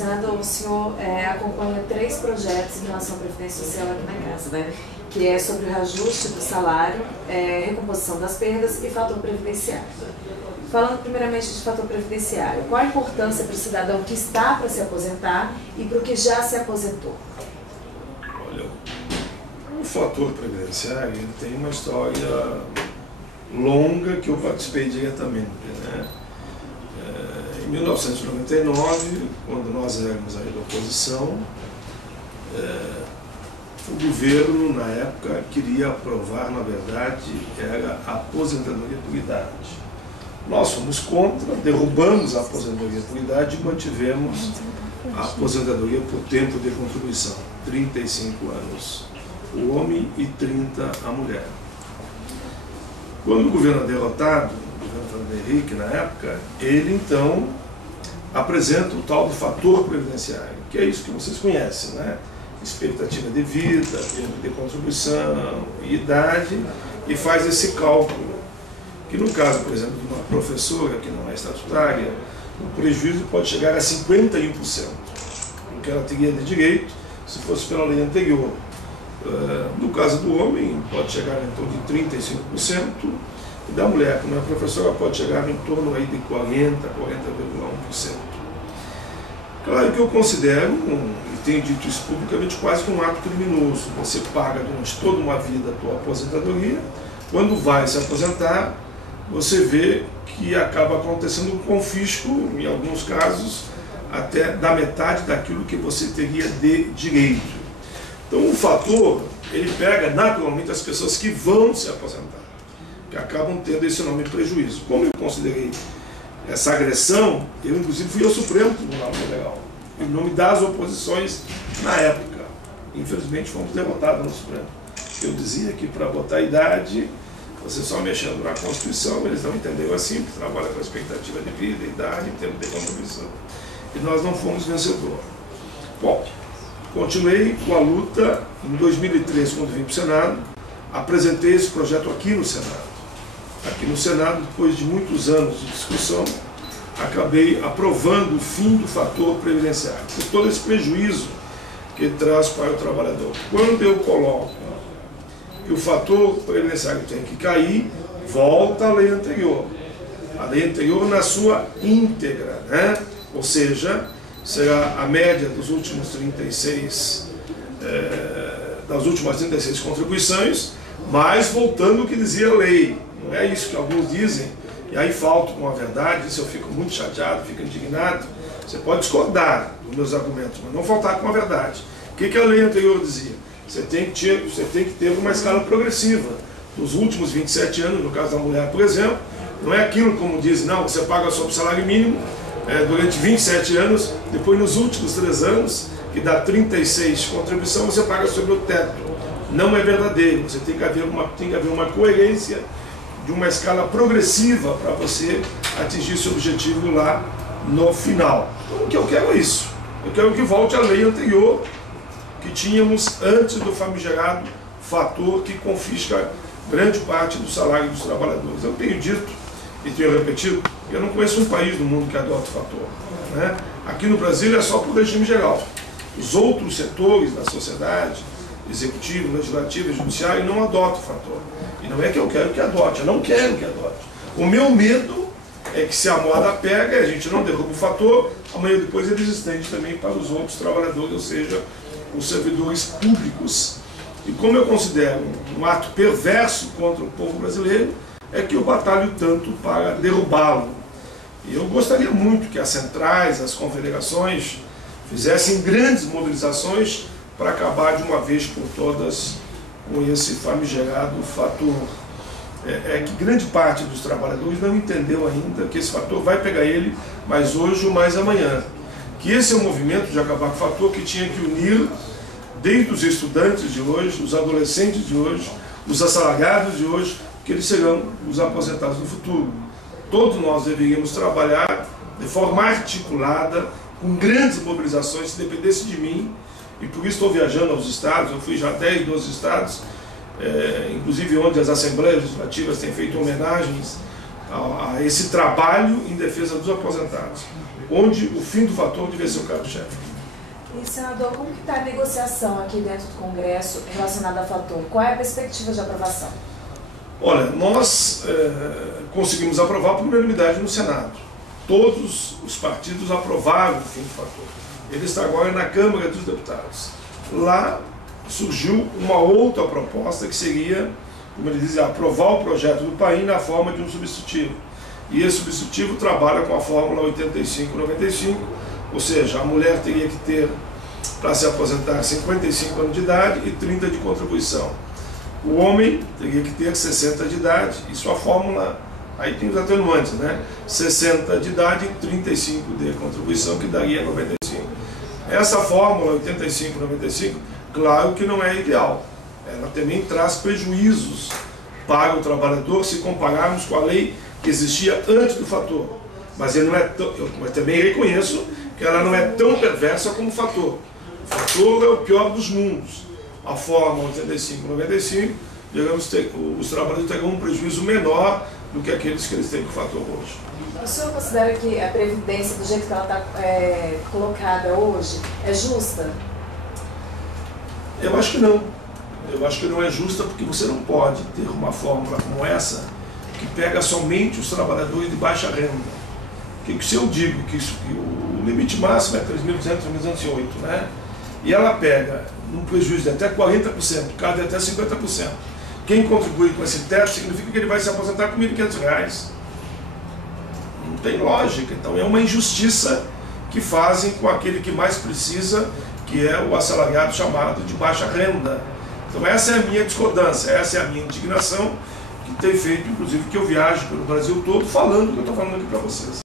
Senador, o senhor acompanha 3 projetos em relação à Previdência Social aqui na Casa, né? Que é sobre o reajuste do salário, recomposição das perdas e fator previdenciário. Falando primeiramente de fator previdenciário, qual a importância para o cidadão que está para se aposentar e para o que já se aposentou? Olha, o fator previdenciário ele tem uma história longa que eu participei diretamente, né? Em 1999, quando nós éramos aí da oposição, o governo, na época, queria aprovar, na verdade, era a aposentadoria por idade. Nós fomos contra, derrubamos a aposentadoria por idade e mantivemos a aposentadoria por tempo de contribuição, 35 anos o homem e 30 a mulher. Quando o governo é derrotado, o governo Fernando Henrique, na época, ele então apresenta o tal do fator previdenciário, que é isso que vocês conhecem, né? Expectativa de vida, tempo de contribuição, idade, e faz esse cálculo, que no caso, por exemplo, de uma professora que não é estatutária, o prejuízo pode chegar a 51%, o que ela teria de direito se fosse pela lei anterior. No caso do homem, pode chegar em torno de 35%, e da mulher, que não é professora, pode chegar em torno aí de 40,1%. Claro que eu considero, e tenho dito isso publicamente, quase que um ato criminoso. Você paga durante toda uma vida a tua aposentadoria, quando vai se aposentar, você vê que acaba acontecendo um confisco, em alguns casos, até da metade daquilo que você teria de direito. Então o fator, ele pega naturalmente as pessoas que vão se aposentar, que acabam tendo esse nome de prejuízo. Como eu considerei essa agressão, eu inclusive fui ao Supremo Tribunal Federal, em nome das oposições na época. Infelizmente fomos derrotados no Supremo. Eu dizia que para botar a idade, você só mexendo na Constituição, eles não entenderam assim, porque trabalha com a expectativa de vida, idade, tempo de contribuição. E nós não fomos vencedores. Bom, continuei com a luta. Em 2003, quando vim para o Senado, apresentei esse projeto aqui no Senado. Aqui no Senado, depois de muitos anos de discussão, acabei aprovando o fim do fator previdenciário, por todo esse prejuízo que ele traz para o trabalhador. Quando eu coloco que o fator previdenciário tem que cair, volta à lei anterior. A lei anterior na sua íntegra, né? Ou seja, será a média dos últimos 36, das últimas 36 contribuições, mas voltando ao que dizia a lei. Não é isso que alguns dizem, e aí falto com a verdade, isso eu fico muito chateado, fico indignado. Você pode discordar dos meus argumentos, mas não faltar com a verdade. O que a lei anterior dizia? Você tem que ter uma escala progressiva. Nos últimos 27 anos, no caso da mulher, por exemplo, não é aquilo como diz, não, você paga sobre o salário mínimo durante 27 anos, depois nos últimos 3 anos, que dá 36 contribuição, você paga sobre o teto. Não é verdadeiro, você tem que haver uma coerência de uma escala progressiva para você atingir esse objetivo lá no final. Então, o que eu quero é isso. Eu quero que volte à lei anterior que tínhamos antes do famigerado fator que confisca grande parte do salário dos trabalhadores. Eu tenho dito e tenho repetido, eu não conheço um país do mundo que adota o fator, né? Aqui no Brasil é só por regime geral. Os outros setores da sociedade, executivo, legislativo e judiciário, não adotam o fator. E não é que eu quero que adote, eu não quero que adote. O meu medo é que se a moda pega, a gente não derruba o fator, amanhã depois ele estende também para os outros trabalhadores, ou seja, os servidores públicos. E como eu considero um ato perverso contra o povo brasileiro, é que eu batalho tanto para derrubá-lo. E eu gostaria muito que as centrais, as confederações, fizessem grandes mobilizações para acabar de uma vez por todas com esse famigerado fator. É que grande parte dos trabalhadores não entendeu ainda que esse fator vai pegar ele mais hoje ou mais amanhã. Que esse é um movimento de acabar com o fator que tinha que unir desde os estudantes de hoje, os adolescentes de hoje, os assalariados de hoje, que eles serão os aposentados no futuro. Todos nós deveríamos trabalhar de forma articulada, com grandes mobilizações, se dependesse de mim, e por isso estou viajando aos estados, eu fui já a 10, 12 estados, inclusive onde as assembleias legislativas têm feito homenagens a esse trabalho em defesa dos aposentados, onde o fim do fator devia ser o cargo-chefe. E, senador, como que está a negociação aqui dentro do Congresso relacionada ao fator? Qual é a perspectiva de aprovação? Olha, nós conseguimos aprovar por unanimidade no Senado. Todos os partidos aprovaram o fim do fator. Ele está agora na Câmara dos Deputados. Lá surgiu uma outra proposta que seria, como ele diz, aprovar o projeto do PAIN na forma de um substitutivo. E esse substitutivo trabalha com a fórmula 85-95, ou seja, a mulher teria que ter, para se aposentar, 55 anos de idade e 30 de contribuição. O homem teria que ter 60 de idade, e sua fórmula, aí tem os atenuantes, né? 60 de idade e 35 de contribuição, que daria 95. Essa fórmula 85-95, claro que não é ideal. Ela também traz prejuízos para o trabalhador se compararmos com a lei que existia antes do fator. Mas ele não é tão, eu também reconheço que ela não é tão perversa como o fator. O fator é o pior dos mundos. A fórmula 85-95, digamos, os trabalhadores terão um prejuízo menor do que aqueles que eles têm com o fator hoje. O senhor considera que a Previdência, do jeito que ela está colocada hoje, é justa? Eu acho que não. Eu acho que não é justa porque você não pode ter uma fórmula como essa que pega somente os trabalhadores de baixa renda. Que se eu digo que o limite máximo é 3.200, 3.208, né? E ela pega um prejuízo de até 40%, cada até 50%. Quem contribui com esse teto significa que ele vai se aposentar com R$ 1.500. Não tem lógica. Então é uma injustiça que fazem com aquele que mais precisa, que é o assalariado chamado de baixa renda. Então essa é a minha discordância, essa é a minha indignação, que tem feito, inclusive, que eu viajo pelo Brasil todo falando o que eu estou falando aqui para vocês.